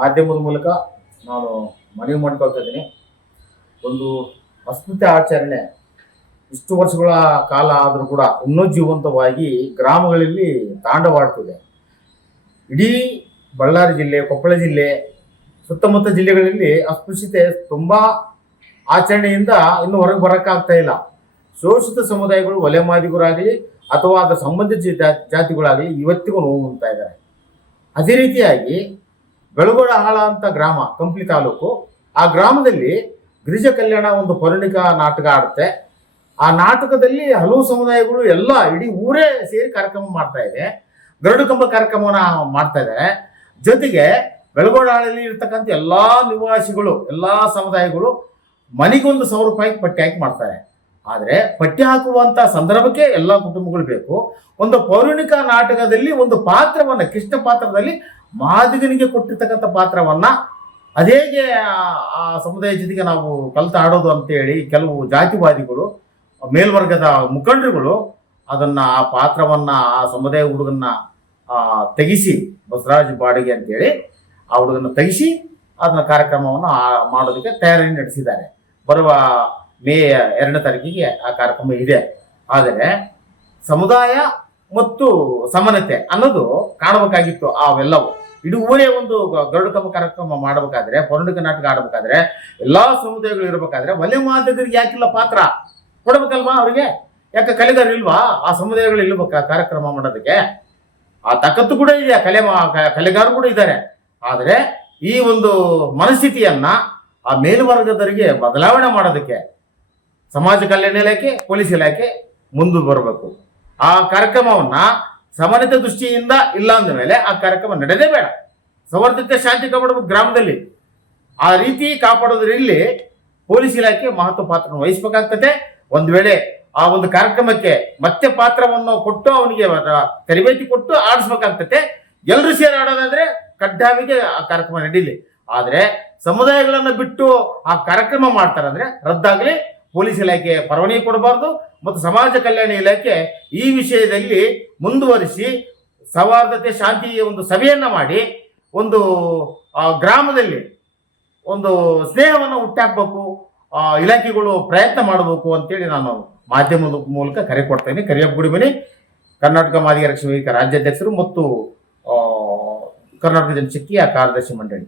ಮಾಧ್ಯಮದ ಮೂಲಕ ನಾನು ಮನವಿ ಮಾಡ್ಕೊಳ್ತಾ ಇದ್ದೀನಿ. ಒಂದು ಅಸ್ಮಿತೆ ಆಚರಣೆ ಇಷ್ಟು ವರ್ಷಗಳ ಕಾಲ ಆದರೂ ಕೂಡ ಇನ್ನೂ ಜೀವಂತವಾಗಿ ಗ್ರಾಮಗಳಲ್ಲಿ ತಾಂಡವಾಡ್ತಿದೆ. ಇಡೀ ಬಳ್ಳಾರಿ ಜಿಲ್ಲೆ, ಕೊಪ್ಪಳ ಜಿಲ್ಲೆ, ಸುತ್ತಮುತ್ತ ಜಿಲ್ಲೆಗಳಲ್ಲಿ ಅಸ್ಪೃಶ್ಯತೆ ತುಂಬ ಆಚರಣೆಯಿಂದ ಇನ್ನು ಹೊರಗೆ ಬರೋಕ್ಕಾಗ್ತಾ ಇಲ್ಲ. ಶೋಷಿತ ಸಮುದಾಯಗಳು, ಒಲೆಮಾದಿಗರಾಗಲಿ ಅಥವಾ ಅದರ ಸಂಬಂಧಿತ ಜಾತಿಗಳಾಗಲಿ ಇವತ್ತಿಗೂ ನೋವು ಉಂಟಾ ಇದ್ದಾರೆ. ಅದೇ ರೀತಿಯಾಗಿ ಬೆಳಗೋಡಹಾಳ ಅಂತ ಗ್ರಾಮ, ಕಂಪ್ಲಿ ತಾಲೂಕು, ಆ ಗ್ರಾಮದಲ್ಲಿ ಗಿರಿಜ ಕಲ್ಯಾಣ ಒಂದು ಪೌರಾಣಿಕ ನಾಟಕ ಆಡುತ್ತೆ. ಆ ನಾಟಕದಲ್ಲಿ ಹಲವು ಸಮುದಾಯಗಳು ಎಲ್ಲ ಇಡೀ ಊರೇ ಸೇರಿ ಕಾರ್ಯಕ್ರಮ ಮಾಡ್ತಾ ಇದೆ. ಗರುಡು ಕಂಬ ಕಾರ್ಯಕ್ರಮವನ್ನ ಮಾಡ್ತಾ ಇದ್ದಾರೆ. ಜೊತೆಗೆ ಬೆಳಗೋಡಹಾಳಲ್ಲಿ ಇರ್ತಕ್ಕಂಥ ಎಲ್ಲಾ ನಿವಾಸಿಗಳು, ಎಲ್ಲಾ ಸಮುದಾಯಗಳು ಮನೆಗೊಂದು 1,000 ರೂಪಾಯಿ ಪಟ್ಟಿ ಹಾಕಿ ಮಾಡ್ತಾರೆ. ಆದರೆ ಪಟ್ಟಿ ಹಾಕುವಂತ ಸಂದರ್ಭಕ್ಕೆ ಎಲ್ಲ ಕುಟುಂಬಗಳು ಬೇಕು. ಒಂದು ಪೌರಾಣಿಕ ನಾಟಕದಲ್ಲಿ ಒಂದು ಪಾತ್ರವನ್ನ, ಕೃಷ್ಣ ಪಾತ್ರದಲ್ಲಿ ಮಾದಿಗನಿಗೆ ಕೊಟ್ಟಿರ್ತಕ್ಕಂಥ ಪಾತ್ರವನ್ನ ಅದೇಗೆ ಆ ಸಮುದಾಯ ಜೊತೆಗೆ ನಾವು ಕಲಿತು ಆಡೋದು ಅಂತೇಳಿ ಕೆಲವು ಜಾತಿವಾದಿಗಳು, ಮೇಲ್ವರ್ಗದ ಮುಖಂಡರುಗಳು ಅದನ್ನ, ಆ ಪಾತ್ರವನ್ನ, ಆ ಸಮುದಾಯ ಹುಡುಗನ್ನ ತೆಗಿಸಿ, ಬಸವರಾಜ್ ಬಾಡಿಗೆ ಅಂತೇಳಿ ಆ ಹುಡುಗನ್ನ ತೆಗಿಸಿ ಅದನ್ನ ಕಾರ್ಯಕ್ರಮವನ್ನು ಮಾಡೋದಕ್ಕೆ ತಯಾರಿ ನಡೆಸಿದ್ದಾರೆ. ಬರುವ ಮೇ 2ನೇ ತಾರೀಕಿಗೆ ಆ ಕಾರ್ಯಕ್ರಮ ಇದೆ. ಆದರೆ ಸಮುದಾಯ ಮತ್ತು ಸಮಾನತೆ ಅನ್ನೋದು ಕಾಣಬೇಕಾಗಿತ್ತು. ಅವೆಲ್ಲವೂ ಇಡೀ ಊರೇ ಒಂದು ಗರುಡು ಕಂಬ ಕಾರ್ಯಕ್ರಮ ಮಾಡಬೇಕಾದ್ರೆ, ಪೌರಾಣಿಕ ನಾಟಕ ಆಡಬೇಕಾದ್ರೆ, ಎಲ್ಲಾ ಸಮುದಾಯಗಳು ಇರಬೇಕಾದ್ರೆ ಒಲೆ ಮಾದಿಗರಿಗೆ ಯಾಕಿಲ್ಲ ಪಾತ್ರ ಕೊಡ್ಬೇಕಲ್ವಾ? ಅವ್ರಿಗೆ ಯಾಕೆ ಕಲೆಗಾರ ಇಲ್ವಾ? ಆ ಸಮುದಾಯಗಳು ಇಲ್ವಾ ಕಾರ್ಯಕ್ರಮ ಮಾಡೋದಕ್ಕೆ? ಆ ತಾಕತ್ತು ಕೂಡ ಇದೆ, ಕಲೆಗಾರರು ಕೂಡ ಇದ್ದಾರೆ. ಆದರೆ ಈ ಒಂದು ಮನಸ್ಥಿತಿಯನ್ನ ಆ ಮೇಲ್ವರ್ಗದವರಿಗೆ ಬದಲಾವಣೆ ಮಾಡೋದಕ್ಕೆ ಸಮಾಜ ಕಲ್ಯಾಣ ಇಲಾಖೆ, ಪೊಲೀಸ್ ಇಲಾಖೆ ಮುಂದೆ ಬರಬೇಕು. ಆ ಕಾರ್ಯಕ್ರಮವನ್ನ ಸಮಾನತೆ ದೃಷ್ಟಿಯಿಂದ ಇಲ್ಲ ಅಂದ ಮೇಲೆ ಆ ಕಾರ್ಯಕ್ರಮ ನಡೆದೇ ಬೇಡ. ಸೌಹಾರ್ದತೆ, ಶಾಂತಿ ಕಾಪಾಡಬೇಕು ಗ್ರಾಮದಲ್ಲಿ. ಆ ರೀತಿ ಕಾಪಾಡೋದ್ರಲ್ಲಿ ಪೊಲೀಸ್ ಇಲಾಖೆ ಮಹತ್ವ ಪಾತ್ರ ವಹಿಸಬೇಕಾಗ್ತದೆ. ಒಂದು ವೇಳೆ ಆ ಒಂದು ಕಾರ್ಯಕ್ರಮಕ್ಕೆ ಮತ್ತೆ ಪಾತ್ರವನ್ನು ಕೊಟ್ಟು ಅವನಿಗೆ ತರಬೇತಿ ಕೊಟ್ಟು ಆಡಿಸ್ಬೇಕಾಗ್ತದೆ. ಎಲ್ಲರೂ ಸೇರಿ ಆಡೋದಾದ್ರೆ ಕಡ್ಡಾಯವಾಗಿ ಆ ಕಾರ್ಯಕ್ರಮ ನಡೀಲಿ. ಆದ್ರೆ ಸಮುದಾಯಗಳನ್ನ ಬಿಟ್ಟು ಆ ಕಾರ್ಯಕ್ರಮ ಮಾಡ್ತಾರಂದ್ರೆ ರದ್ದಾಗಲಿ. ಪೊಲೀಸ್ ಇಲಾಖೆ ಪರವಾನಗಿ ಕೊಡಬಾರ್ದು ಮತ್ತು ಸಮಾಜ ಕಲ್ಯಾಣ ಇಲಾಖೆ ಈ ವಿಷಯದಲ್ಲಿ ಮುಂದುವರಿಸಿ ಸೌಹಾರ್ದತೆ, ಶಾಂತಿಯ ಒಂದು ಸಭೆಯನ್ನ ಮಾಡಿ ಒಂದು ಗ್ರಾಮದಲ್ಲಿ ಒಂದು ಸ್ನೇಹವನ್ನು ಹುಟ್ಟಾಕ್ಬೇಕು, ಇಲಾಖೆಗಳು ಪ್ರಯತ್ನ ಮಾಡಬೇಕು ಅಂತೇಳಿ ನಾನು ಮಾಧ್ಯಮದ ಮೂಲಕ ಕರೆ ಕೊಡ್ತೇನೆ. ಕರಿಯಪ್ಪ ಗುಡಿಮನಿ, ಕರ್ನಾಟಕ ಮಾದಿಗ ರಕ್ಷಣಾ ವೇದಿಕೆ ರಾಜ್ಯಾಧ್ಯಕ್ಷರು ಮತ್ತು ಕರ್ನಾಟಕ ಜನಶಕ್ತಿಯ ಕಾರ್ಯದರ್ಶಿ ಮಂಡಳಿ.